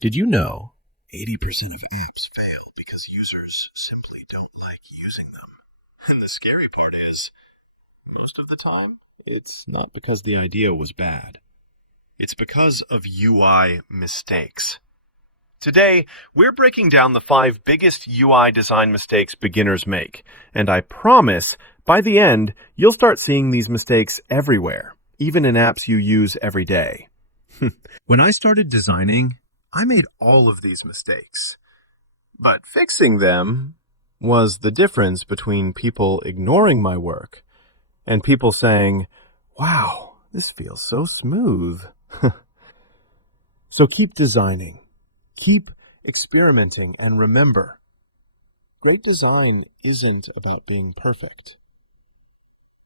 Did you know 80% of apps fail because users simply don't like using them? And the scary part is, most of the time, it's not because the idea was bad. It's because of UI mistakes. Today, we're breaking down the 5 biggest UI design mistakes beginners make, and I promise, by the end, you'll start seeing these mistakes everywhere, even in apps you use every day. When I started designing, I made all of these mistakes. But fixing them was the difference between people ignoring my work and people saying, "Wow, this feels so smooth." So keep designing. Keep experimenting, and remember, great design isn't about being perfect.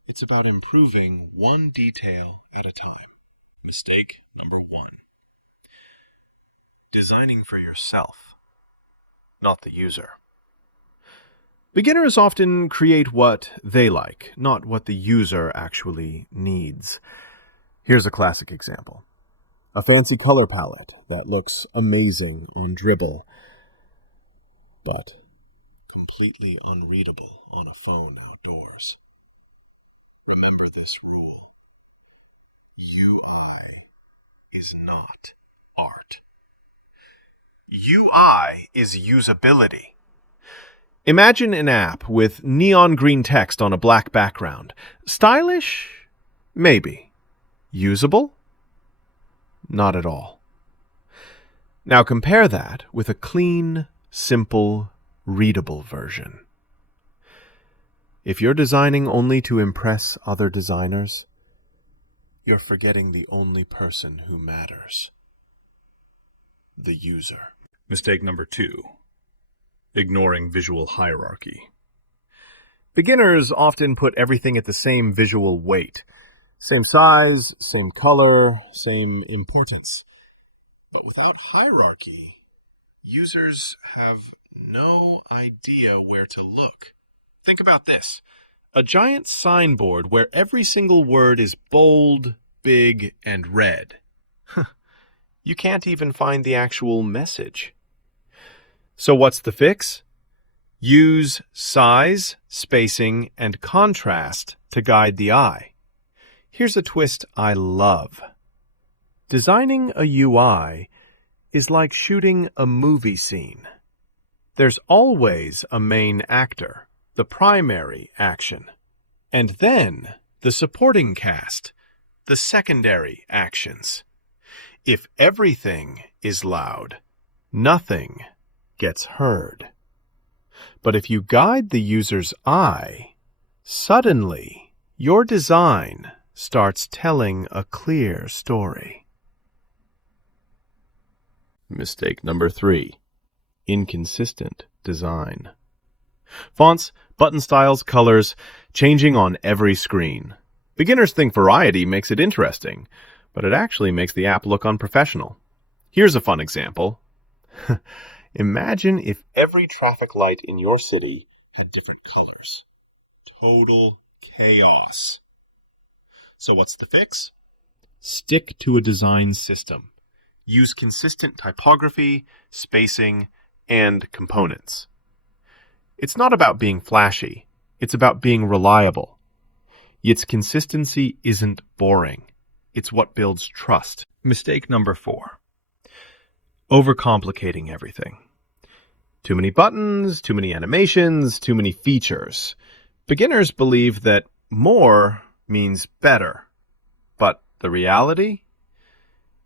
It's about improving one detail at a time. Mistake number 1. Designing for yourself, not the user. Beginners often create what they like, not what the user actually needs. Here's a classic example. A fancy color palette that looks amazing on Dribbble, but completely unreadable on a phone outdoors. Remember this rule. UI is not art. UI is usability. Imagine an app with neon green text on a black background. Stylish? Maybe. Usable? Not at all. Now compare that with a clean, simple, readable version. If you're designing only to impress other designers, you're forgetting the only person who matters: the user. Mistake number 2. Ignoring visual hierarchy. Beginners often put everything at the same visual weight. Same size, same color, same importance. But without hierarchy, users have no idea where to look. Think about this. A giant signboard where every single word is bold, big, and red. You can't even find the actual message. So what's the fix? Use size, spacing, and contrast to guide the eye. Here's a twist I love. Designing a UI is like shooting a movie scene. There's always a main actor, the primary action, and then the supporting cast, the secondary actions. If everything is loud, nothing gets heard. But if you guide the user's eye, suddenly your design starts telling a clear story. Mistake number 3. Inconsistent design. Fonts, button styles, colors, changing on every screen. Beginners think variety makes it interesting, but it actually makes the app look unprofessional. Here's a fun example. Imagine if every traffic light in your city had different colors. Total chaos. So what's the fix? Stick to a design system. Use consistent typography, spacing, and components. It's not about being flashy. It's about being reliable. Its consistency isn't boring. It's what builds trust. Mistake number 4. Overcomplicating everything. Too many buttons, too many animations, too many features. Beginners believe that more means better. But the reality?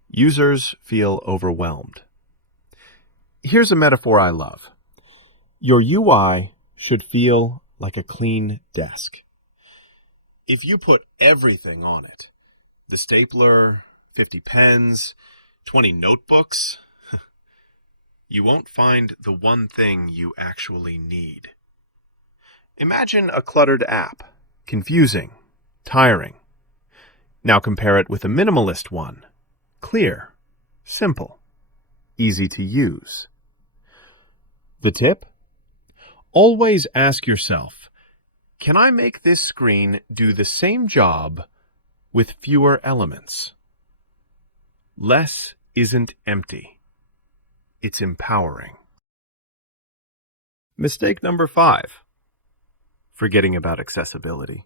Users feel overwhelmed. Here's a metaphor I love. Your UI should feel like a clean desk. If you put everything on it, the stapler, 50 pens, 20 notebooks, you won't find the one thing you actually need. Imagine a cluttered app, confusing, tiring. Now compare it with a minimalist one, clear, simple, easy to use. The tip? Always ask yourself, can I make this screen do the same job with fewer elements? Less isn't empty. It's empowering. Mistake number 5. Forgetting about accessibility.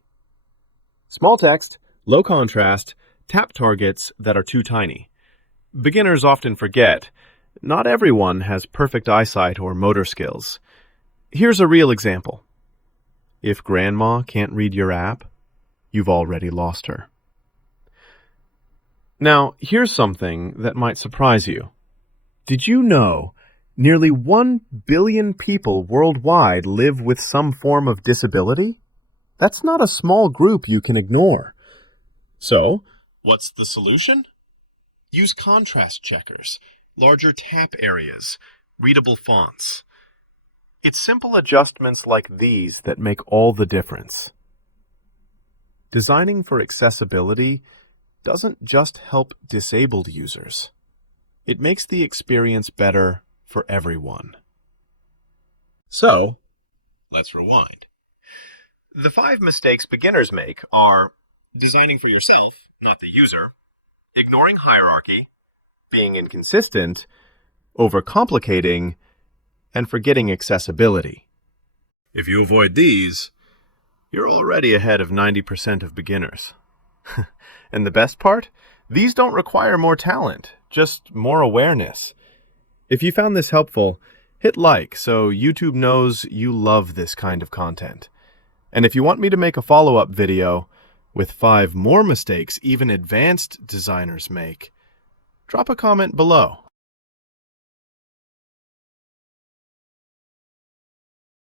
Small text, low contrast, tap targets that are too tiny. Beginners often forget, not everyone has perfect eyesight or motor skills. Here's a real example. If grandma can't read your app, you've already lost her. Now, here's something that might surprise you. Did you know nearly 1 billion people worldwide live with some form of disability? That's not a small group you can ignore. So, what's the solution? Use contrast checkers, larger tap areas, readable fonts. It's simple adjustments like these that make all the difference. Designing for accessibility doesn't just help disabled users. It makes the experience better for everyone. So, let's rewind. The 5 mistakes beginners make are designing for yourself, not the user, ignoring hierarchy, being inconsistent, overcomplicating, and forgetting accessibility. If you avoid these, you're already ahead of 90% of beginners. And the best part? These don't require more talent, just more awareness. If you found this helpful, hit like so YouTube knows you love this kind of content. And if you want me to make a follow-up video with 5 more mistakes even advanced designers make, drop a comment below.